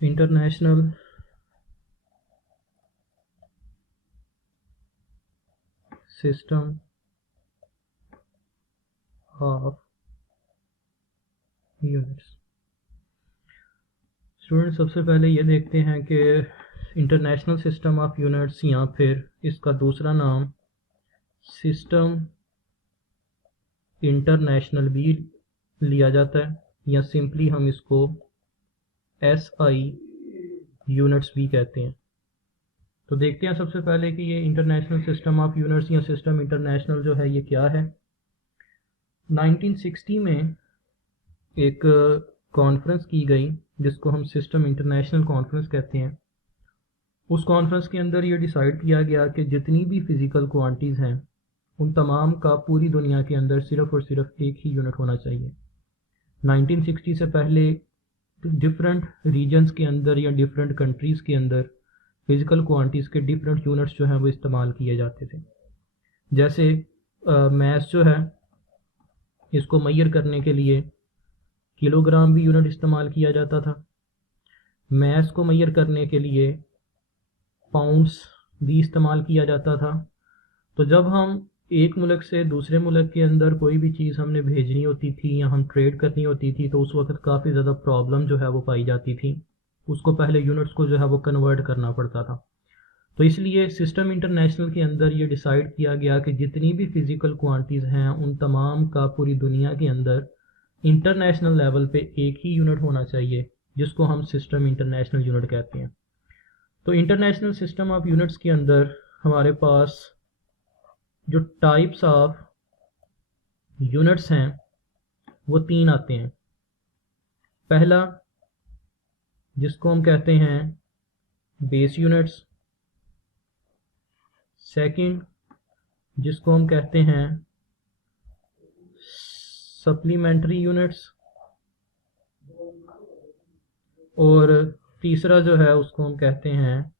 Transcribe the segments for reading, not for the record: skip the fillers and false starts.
International system of units. Student, सबसे पहले ये देखते हैं कि इंटरनेशनल सिस्टम ऑफ यूनिट्स या फिर इसका दूसरा नाम सिस्टम इंटरनेशनल भी लिया जाता है या सिंपली हम इसको SI यूनिट्स भी कहते हैं। तो देखते हैं सबसे पहले कि ये इंटरनेशनल सिस्टम ऑफ यूनिट्स या सिस्टम इंटरनेशनल जो है ये क्या है। 1960 में एक कॉन्फ्रेंस की गई जिसको हम सिस्टम इंटरनेशनल कॉन्फ्रेंस कहते हैं। उस कॉन्फ्रेंस के अंदर ये डिसाइड किया गया कि जितनी भी फ़िज़िकल क्वांटिटीज़ हैं उन तमाम का पूरी दुनिया के अंदर सिर्फ़ और सिर्फ एक ही यूनिट होना चाहिए। 1960 से पहले डिफरेंट रीजन्स के अंदर या डिफरेंट कंट्रीज़ के अंदर फ़िज़िकल क्वांटिटीज़ के डिफरेंट यूनिट्स जो हैं वो इस्तेमाल किए जाते थे। जैसे मैस जो है इसको मेजर करने के लिए किलोग्राम भी यूनिट इस्तेमाल किया जाता था। मैस को मेजर करने के लिए पाउंड्स भी इस्तेमाल किया जाता था। तो जब हम एक मुल्क से दूसरे मुल्क के अंदर कोई भी चीज़ हमने भेजनी होती थी या हम ट्रेड करनी होती थी तो उस वक्त काफ़ी ज़्यादा प्रॉब्लम जो है वो पाई जाती थी। उसको पहले यूनिट्स को जो है वो कन्वर्ट करना पड़ता था। तो इसलिए सिस्टम इंटरनेशनल के अंदर ये डिसाइड किया गया कि जितनी भी फ़िज़िकल क्वांटिटीज़ हैं उन तमाम का पूरी दुनिया के अंदर इंटरनेशनल लेवल पे एक ही यूनिट होना चाहिए जिसको हम सिस्टम इंटरनेशनल यूनिट कहते हैं। तो इंटरनेशनल सिस्टम ऑफ यूनिट्स के अंदर हमारे पास जो टाइप्स ऑफ यूनिट्स हैं वो 3 आते हैं। पहला जिसको हम कहते हैं बेस यूनिट्स, सेकंड जिसको हम कहते हैं सप्लीमेंट्री यूनिट्स, और तीसरा जो है उसको हम कहते हैं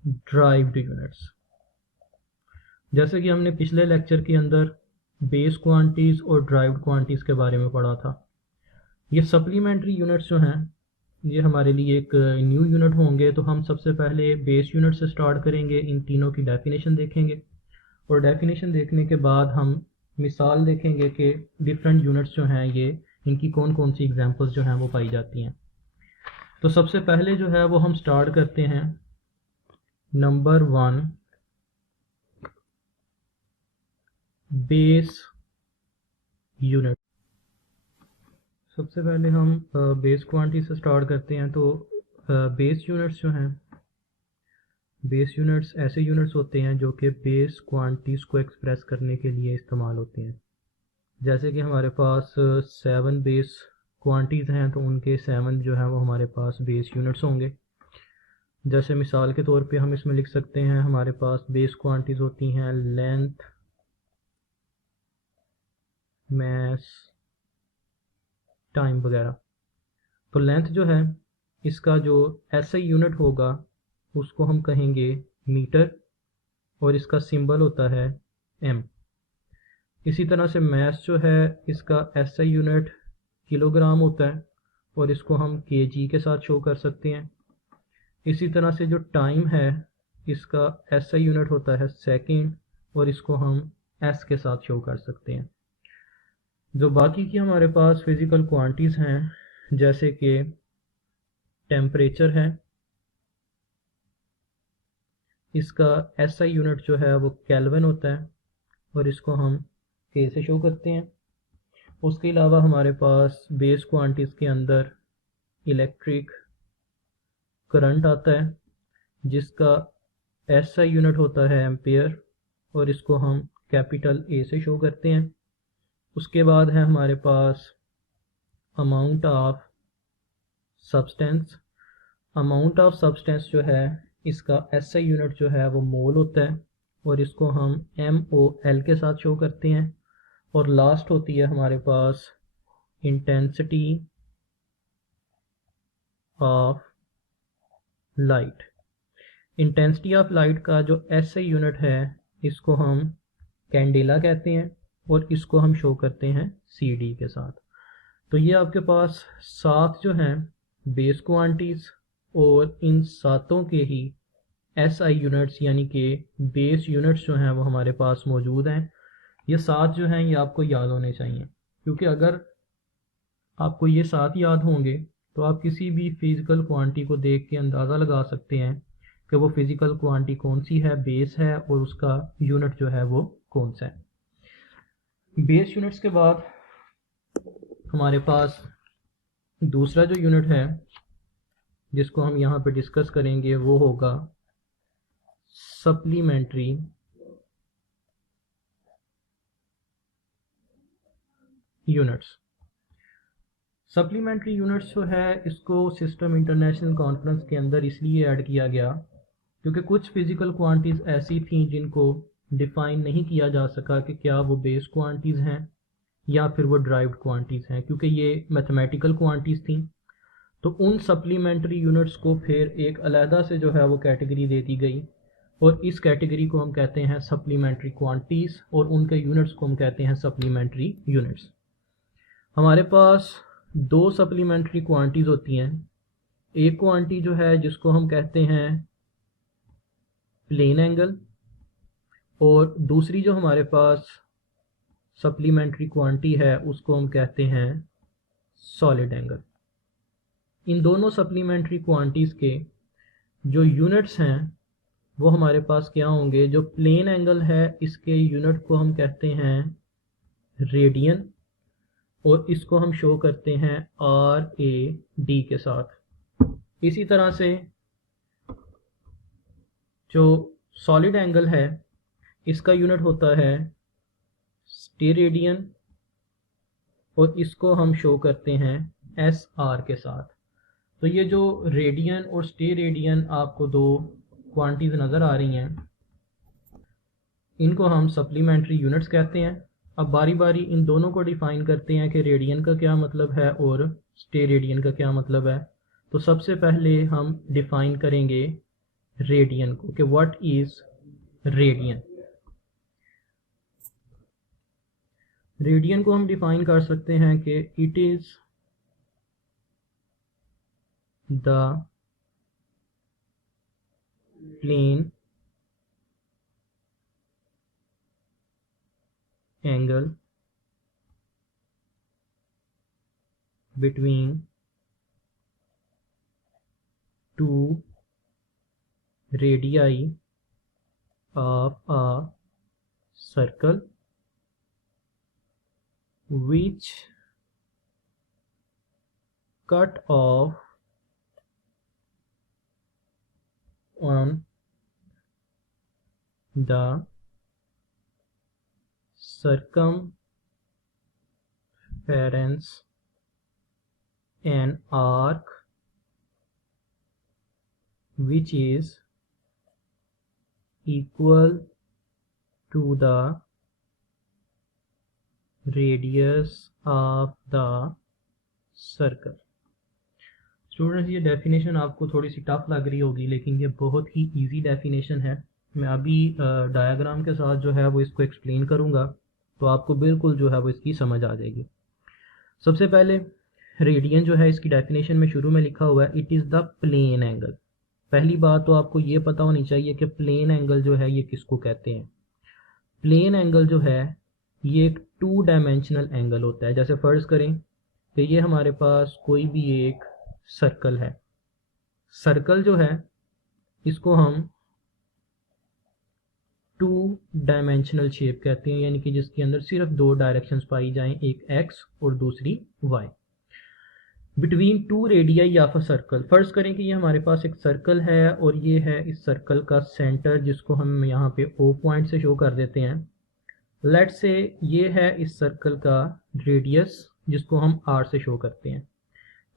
ड्राइव्ड यूनिट्स। जैसे कि हमने पिछले लेक्चर के अंदर बेस क्वांटिटीज़ और ड्राइव्ड क्वांटिटीज़ के बारे में पढ़ा था। ये सप्लीमेंट्री यूनिट्स जो हैं ये हमारे लिए एक न्यू यूनिट होंगे। तो हम सबसे पहले बेस यूनिट से स्टार्ट करेंगे, इन तीनों की डेफिनेशन देखेंगे और डेफिनेशन देखने के बाद हम मिसाल देखेंगे कि डिफरेंट यूनिट्स जो हैं ये इनकी कौन कौन सी एग्जांपल्स जो हैं वो पाई जाती हैं। तो सबसे पहले जो है वो हम स्टार्ट करते हैं नंबर 1 बेस यूनिट। सबसे पहले हम बेस क्वांटिटी से स्टार्ट करते हैं। तो बेस यूनिट्स जो हैं, बेस यूनिट्स ऐसे यूनिट्स होते हैं जो कि बेस क्वांटिटीज़ को एक्सप्रेस करने के लिए इस्तेमाल होते हैं। जैसे कि हमारे पास 7 बेस क्वांटिटीज़ हैं तो उनके 7 जो है वो हमारे पास बेस यूनिट्स होंगे। जैसे मिसाल के तौर पे हम इसमें लिख सकते हैं हमारे पास बेस क्वांटिटीज़ होती हैं लेंथ, मैस, टाइम वगैरह। तो लेंथ जो है इसका जो SI यूनिट होगा उसको हम कहेंगे मीटर और इसका सिंबल होता है M। इसी तरह से मैस जो है इसका SI यूनिट किलोग्राम होता है और इसको हम kg के साथ शो कर सकते हैं। इसी तरह से जो टाइम है इसका SI यूनिट होता है सेकंड और इसको हम S के साथ शो कर सकते हैं। जो बाकी की हमारे पास फिज़िकल क्वांटिटीज़ हैं जैसे कि टेम्परेचर है, इसका SI यूनिट जो है वो केल्विन होता है और इसको हम K से शो करते हैं। उसके अलावा हमारे पास बेस क्वांटिटीज़ के अंदर इलेक्ट्रिक करंट आता है जिसका SI यूनिट होता है एम्पेयर और इसको हम कैपिटल A से शो करते हैं। उसके बाद है हमारे पास amount of substance. Amount of substance जो है इसका SI यूनिट जो है वो मोल होता है और इसको हम MOL के साथ शो करते हैं। और लास्ट होती है हमारे पास intensity of light. Intensity of light का जो SI यूनिट है इसको हम कैंडेला कहते हैं और इसको हम शो करते हैं CD के साथ। तो ये आपके पास 7 जो हैं बेस क्वांटिटीज़ और इन सातों के ही SI यूनिट्स यानी कि बेस यूनिट्स जो हैं वो हमारे पास मौजूद हैं। ये सात जो हैं ये आपको याद होने चाहिए, क्योंकि अगर आपको ये सात याद होंगे तो आप किसी भी फिज़िकल क्वांटिटी को देख के अंदाज़ा लगा सकते हैं कि वो फिज़िकल क्वांटिटी कौन सी है, बेस है, और उसका यूनिट जो है वो कौन सा है। बेस यूनिट्स के बाद हमारे पास दूसरा जो यूनिट है जिसको हम यहाँ पे डिस्कस करेंगे वो होगा सप्लीमेंट्री यूनिट्स। सप्लीमेंट्री यूनिट्स जो है इसको सिस्टम इंटरनेशनल कॉन्फ्रेंस के अंदर इसलिए ऐड किया गया क्योंकि कुछ फिज़िकल क्वांटिटीज़ ऐसी थीं जिनको डिफ़ाइन नहीं किया जा सका कि क्या वो बेस क्वांटिटीज़ हैं या फिर वो ड्राइव्ड क्वांटिटीज़ हैं, क्योंकि ये मैथमेटिकल क्वांटिटीज़ थी। तो उन सप्लीमेंट्री यूनिट्स को फिर एक अलहदा से जो है वो कैटेगरी दे दी गई और इस कैटेगरी को हम कहते हैं सप्लीमेंट्री क्वांटिटीज़ और उनके यूनिट्स को हम कहते हैं सप्लीमेंट्री यूनिट्स। हमारे पास दो सप्लीमेंट्री क्वांटिटीज़ होती हैं। एक क्वांटिटी जो है जिसको हम कहते हैं प्लेन एंगल, और दूसरी जो हमारे पास सप्लीमेंट्री क्वांटिटी है उसको हम कहते हैं सॉलिड एंगल। इन दोनों सप्लीमेंट्री क्वांटिटीज़ के जो यूनिट्स हैं वो हमारे पास क्या होंगे। जो प्लेन एंगल है इसके यूनिट को हम कहते हैं रेडियन और इसको हम शो करते हैं RAD के साथ। इसी तरह से जो सॉलिड एंगल है इसका यूनिट होता है स्टेरेडियन और इसको हम शो करते हैं SR के साथ। तो ये जो रेडियन और स्टेरेडियन आपको दो क्वांटिटीज़ नज़र आ रही हैं इनको हम सप्लीमेंट्री यूनिट्स कहते हैं। अब बारी बारी इन दोनों को डिफ़ाइन करते हैं कि रेडियन का क्या मतलब है और स्टेरेडियन का क्या मतलब है। तो सबसे पहले हम डिफ़ाइन करेंगे रेडियन को कि व्हाट इज़ रेडियन। रेडियन को हम डिफ़ाइन कर सकते हैं कि it is the plane angle between two radii of a circle which cut off on the circumference an arc which is equal to the radius of the circle। Students ये definition आपको थोड़ी सी tough लग रही होगी लेकिन ये बहुत ही easy definition है। मैं अभी डायग्राम के साथ जो है वो इसको एक्सप्लेन करूँगा तो आपको बिल्कुल जो है वो इसकी समझ आ जाएगी। सबसे पहले रेडियन जो है इसकी डेफिनेशन में शुरू में लिखा हुआ है it is the plane angle. पहली बात तो आपको ये पता होनी चाहिए कि प्लेन एंगल जो है ये किसको कहते हैं। प्लेन एंगल जो है ये एक 2 डायमेंशनल एंगल होता है। जैसे फ़र्ज़ करें कि ये हमारे पास कोई भी एक सर्कल है। सर्कल जो है इसको हम 2 डायमेंशनल शेप कहते हैं, यानी कि जिसके अंदर सिर्फ 2 डायरेक्शंस पाई जाएं, एक x और दूसरी y। Between 2 radii of a circle, फर्ज करें कि ये हमारे पास एक सर्कल है और ये है इस सर्कल का सेंटर जिसको हम यहाँ पे O पॉइंट से शो कर देते हैं। लेट्स से ये है इस सर्कल का रेडियस जिसको हम R से शो करते हैं।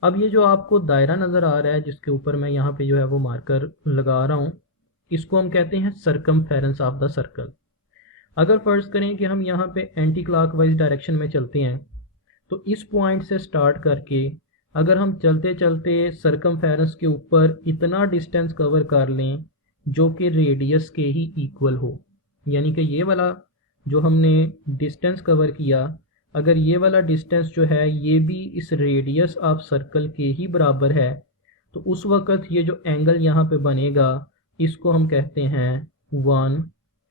अब ये जो आपको दायरा नज़र आ रहा है जिसके ऊपर मैं यहाँ पे जो है वो मार्कर लगा रहा हूँ इसको हम कहते हैं सरकमफेरेंस ऑफ द सर्कल। अगर फ़र्ज़ करें कि हम यहाँ पे एंटी क्लॉकवाइज डायरेक्शन में चलते हैं तो इस पॉइंट से स्टार्ट करके अगर हम चलते चलते सरकमफेरेंस के ऊपर इतना डिस्टेंस कवर कर लें जो कि रेडियस के ही इक्वल हो, यानी कि ये वाला जो हमने डिस्टेंस कवर किया अगर ये वाला डिस्टेंस जो है ये भी इस रेडियस ऑफ सर्कल के ही बराबर है तो उस वक़्त ये जो एंगल यहाँ पे बनेगा इसको हम कहते हैं 1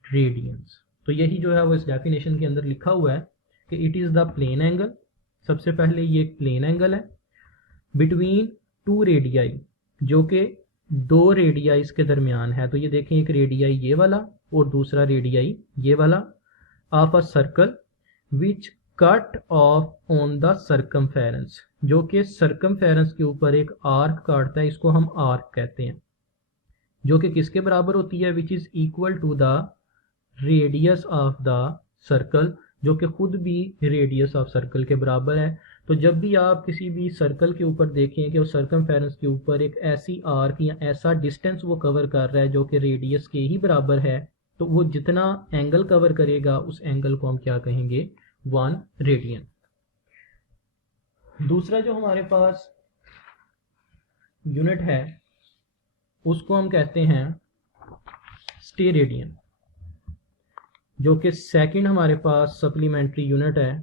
रेडियंस। तो यही जो है वो इस डेफिनेशन के अंदर लिखा हुआ है कि it is the plane angle. सबसे पहले ये एक प्लेन एंगल है बिटवीन 2 रेडियाई, जो कि 2 रेडियाइज के दरमियान है। तो ये देखें, एक रेडियाई ये वाला और दूसरा रेडियाई ये वाला of a circle which cut off on the circumference, जो कि सर्कमफेरेंस के ऊपर एक आर्क काटता है, इसको हम आर्क कहते हैं, जो कि किसके बराबर होती है, which is equal to the radius of the circle, जो कि खुद भी रेडियस ऑफ सर्कल के बराबर है। तो जब भी आप किसी भी सर्कल के ऊपर देखें कि वो सर्कमफेरेंस के ऊपर एक ऐसी आर्क या ऐसा डिस्टेंस वो कवर कर रहा है जो कि रेडियस के ही बराबर है, तो वो जितना एंगल कवर करेगा उस एंगल को हम क्या कहेंगे, 1 रेडियन। दूसरा जो हमारे पास यूनिट है उसको हम कहते हैं स्टेरेडियन, जो कि सेकंड हमारे पास सप्लीमेंट्री यूनिट है।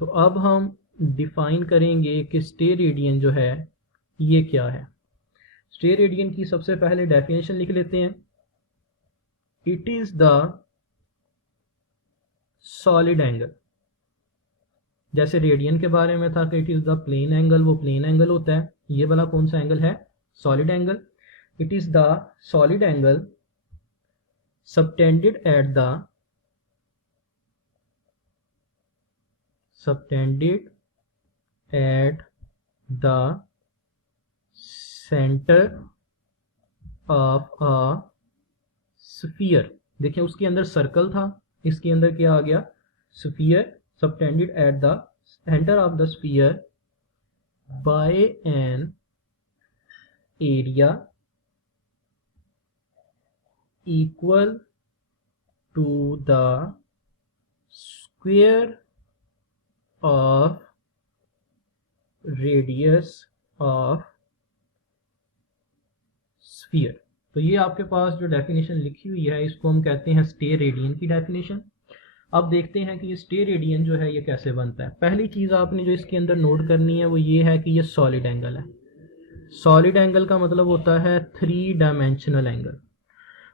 तो अब हम डिफाइन करेंगे कि स्टेरेडियन जो है ये क्या है। स्टेरेडियन की सबसे पहले डेफिनेशन लिख लेते हैं। It is the solid angle, जैसे रेडियन के बारे में था कि it is the plane angle, वो प्लेन एंगल होता है। ये वाला कौन सा एंगल है, solid angle. It is the solid angle subtended at the center of a sphere। देखिए उसके अंदर सर्कल था, इसके अंदर क्या आ गया, sphere. Subtended at the centre of the sphere by an area equal to the square of radius of sphere. तो ये आपके पास जो डेफिनेशन लिखी हुई है इसको हम कहते हैं स्टेरेडियन की डेफिनेशन। अब देखते हैं कि ये स्टेरेडियन जो है ये कैसे बनता है। पहली चीज़ आपने जो इसके अंदर नोट करनी है वो ये है कि ये सॉलिड एंगल है। सॉलिड एंगल का मतलब होता है 3 डायमेंशनल एंगल,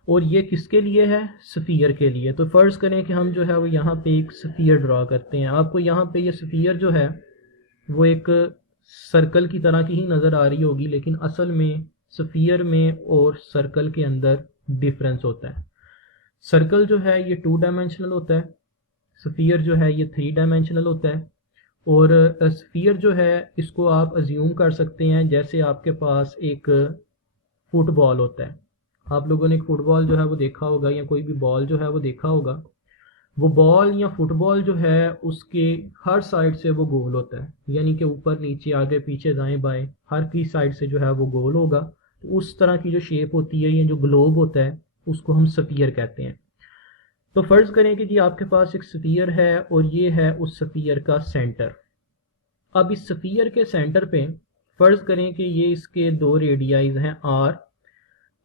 और ये किसके लिए है, स्फीयर के लिए। तो फ़र्ज़ करें कि हम जो है वो यहाँ पे एक स्फीयर ड्रॉ करते हैं। आपको यहाँ पे ये स्फीयर जो है वो एक सर्कल की तरह की ही नज़र आ रही होगी, लेकिन असल में स्फीयर में और सर्कल के अंदर डिफरेंस होता है। सर्कल जो है ये 2 डायमेंशनल होता है, स्फीयर जो है ये 3 डायमेंशनल होता है। और स्फीयर जो है इसको आप अज्यूम कर सकते हैं जैसे आपके पास एक फुटबॉल होता है। आप लोगों ने एक फुटबॉल जो है वो देखा होगा, या कोई भी बॉल जो है वो देखा होगा। वो बॉल या फुटबॉल जो है उसके हर साइड से वो गोल होता है, यानी कि ऊपर नीचे आगे पीछे दाएं बाएं हर की साइड से जो है वो गोल होगा। तो उस तरह की जो शेप होती है, ये जो ग्लोब होता है, उसको हम स्फीयर कहते हैं। तो फ़र्ज़ करें कि जी आपके पास एक स्फीयर है और ये है उस स्फीयर का सेंटर। अब इस स्फीयर के सेंटर पे फ़र्ज़ करें कि ये इसके 2 रेडियाइज हैं आर।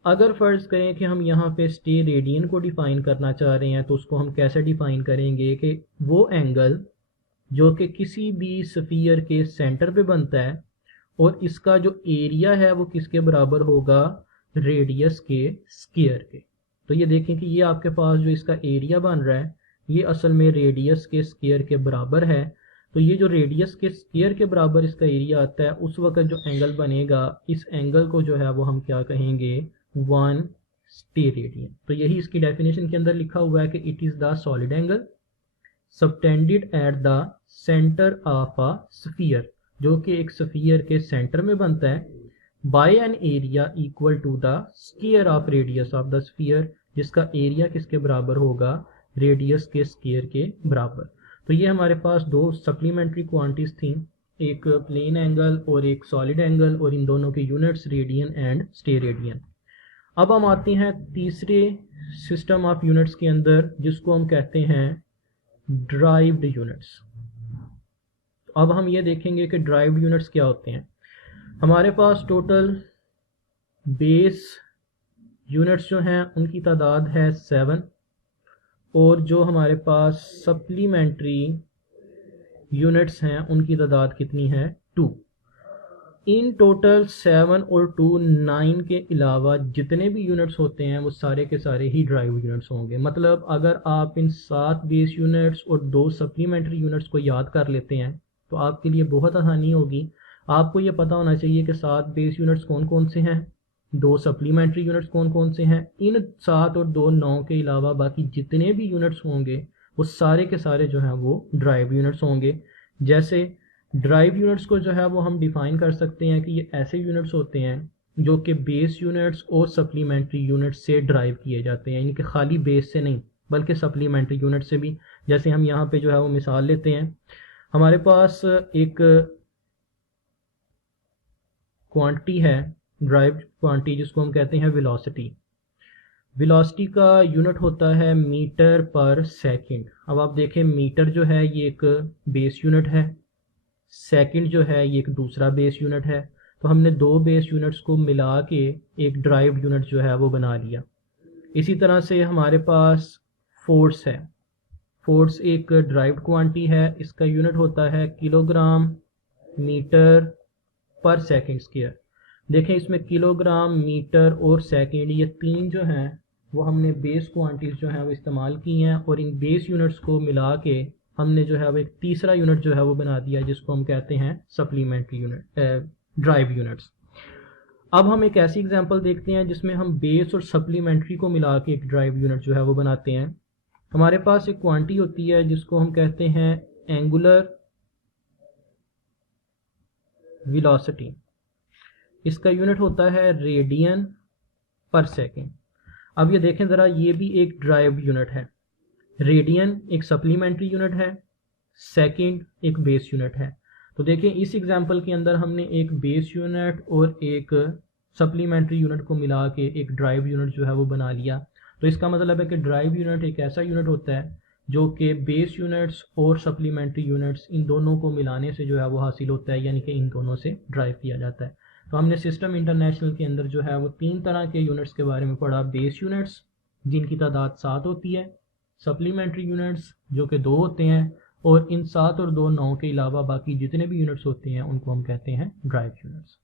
अगर फ़र्ज़ करें कि हम यहाँ पे स्टेरेडियन को डिफ़ाइन करना चाह रहे हैं तो उसको हम कैसे डिफ़ाइन करेंगे कि वो एंगल जो कि किसी भी स्फीयर के सेंटर पे बनता है और इसका जो एरिया है वो किसके बराबर होगा, रेडियस के स्क्वायर के। तो ये देखें कि ये आपके पास जो इसका एरिया बन रहा है ये असल में रेडियस के स्क्वायर के बराबर है। तो ये जो रेडियस के स्क्वायर के बराबर इसका एरिया आता है, उस वक्त जो एंगल बनेगा इस एंगल को जो है वो हम क्या कहेंगे, 1 स्टेरेडियन। तो यही इसकी डेफिनेशन के अंदर लिखा हुआ है कि it is the solid angle subtended at the centre of a sphere, जो कि एक स्फीयर के सेंटर में बनता है, by an area equal to the square of radius of the sphere, जिसका एरिया किसके बराबर होगा, रेडियस के स्क्वायर के बराबर। तो ये हमारे पास 2 सप्लीमेंट्री क्वांटिटीज थी, एक प्लेन एंगल और एक सॉलिड एंगल, और इन दोनों के यूनिट्स रेडियन एंड स्टेरेडियन। अब हम आते हैं तीसरे सिस्टम ऑफ यूनिट्स के अंदर, जिसको हम कहते हैं ड्राइव्ड यूनिट्स। अब हम ये देखेंगे कि ड्राइव्ड यूनिट्स क्या होते हैं। हमारे पास टोटल बेस यूनिट्स जो हैं उनकी तादाद है 7, और जो हमारे पास सप्लीमेंट्री यूनिट्स हैं उनकी तादाद कितनी है 2। इन टोटल 7 और 2 9 के अलावा जितने भी यूनिट्स होते हैं वो सारे के सारे ही ड्राइव यूनिट्स होंगे। मतलब अगर आप इन 7 बेस यूनिट्स और 2 सप्लीमेंट्री यूनिट्स को याद कर लेते हैं तो आपके लिए बहुत आसानी होगी। आपको ये पता होना चाहिए कि 7 बेस यूनिट्स कौन कौन से हैं, 2 सप्लीमेंट्री यूनिट्स कौन कौन से हैं। इन 7 और 2 9 के अलावा बाकी जितने भी यूनिट्स होंगे वो सारे के सारे जो हैं वो ड्राइव यूनिट्स होंगे। जैसे ड्राइव यूनिट्स को जो है वो हम डिफ़ाइन कर सकते हैं कि ये ऐसे यूनिट्स होते हैं जो कि बेस यूनिट्स और सप्लीमेंट्री यूनिट्स से ड्राइव किए जाते हैं, यानी कि खाली बेस से नहीं बल्कि सप्लीमेंट्री यूनिट से भी। जैसे हम यहाँ पे जो है वो मिसाल लेते हैं, हमारे पास एक क्वांटिटी है ड्राइव क्वांटिटी जिसको हम कहते हैं वेलोसिटी। वेलोसिटी का यूनिट होता है मीटर पर सेकंड। अब आप देखें मीटर जो है ये एक बेस यूनिट है, सेकंड जो है ये एक दूसरा बेस यूनिट है। तो हमने 2 बेस यूनिट्स को मिला के एक ड्राइव यूनिट जो है वो बना लिया। इसी तरह से हमारे पास फोर्स है। फोर्स एक ड्राइव क्वांटिटी है, इसका यूनिट होता है किलोग्राम मीटर पर सेकंड स्क्वायर। देखें इसमें किलोग्राम मीटर और सेकंड ये 3 जो हैं वो हमने बेस क्वांटिटीज जो हैं वो इस्तेमाल की हैं और इन बेस यूनिट्स को मिला के हमने जो है वो एक तीसरा यूनिट जो है वो बना दिया जिसको हम कहते हैं सप्लीमेंट्री यूनिट ड्राइव यूनिट्स। अब हम एक ऐसी एग्जांपल देखते हैं जिसमें हम बेस और सप्लीमेंट्री को मिला के एक ड्राइव यूनिट जो है वो बनाते हैं। हमारे पास एक क्वांटिटी होती है जिसको हम कहते हैं एंगुलर वेलोसिटी। इसका यूनिट होता है रेडियन पर सेकेंड। अब ये देखें ज़रा, ये भी एक ड्राइव यूनिट है। रेडियन एक सप्लीमेंट्री यूनिट है, सेकंड एक बेस यूनिट है। तो देखें इस एग्जांपल के अंदर हमने एक बेस यूनिट और एक सप्लीमेंट्री यूनिट को मिला के एक ड्राइव यूनिट जो है वो बना लिया। तो इसका मतलब है कि ड्राइव यूनिट एक ऐसा यूनिट होता है जो कि बेस यूनिट्स और सप्लीमेंट्री यूनिट्स इन दोनों को मिलाने से जो है वो हासिल होता है, यानी कि इन दोनों से ड्राइव किया जाता है। तो हमने सिस्टम इंटरनेशनल के अंदर जो है वो 3 तरह के यूनिट्स के बारे में पढ़ा। बेस यूनिट्स जिनकी तादाद 7 होती है, सप्लीमेंट्री यूनिट्स जो कि 2 होते हैं, और इन 7 और 2 9 के अलावा बाकी जितने भी यूनिट्स होते हैं उनको हम कहते हैं ड्राइव यूनिट्स।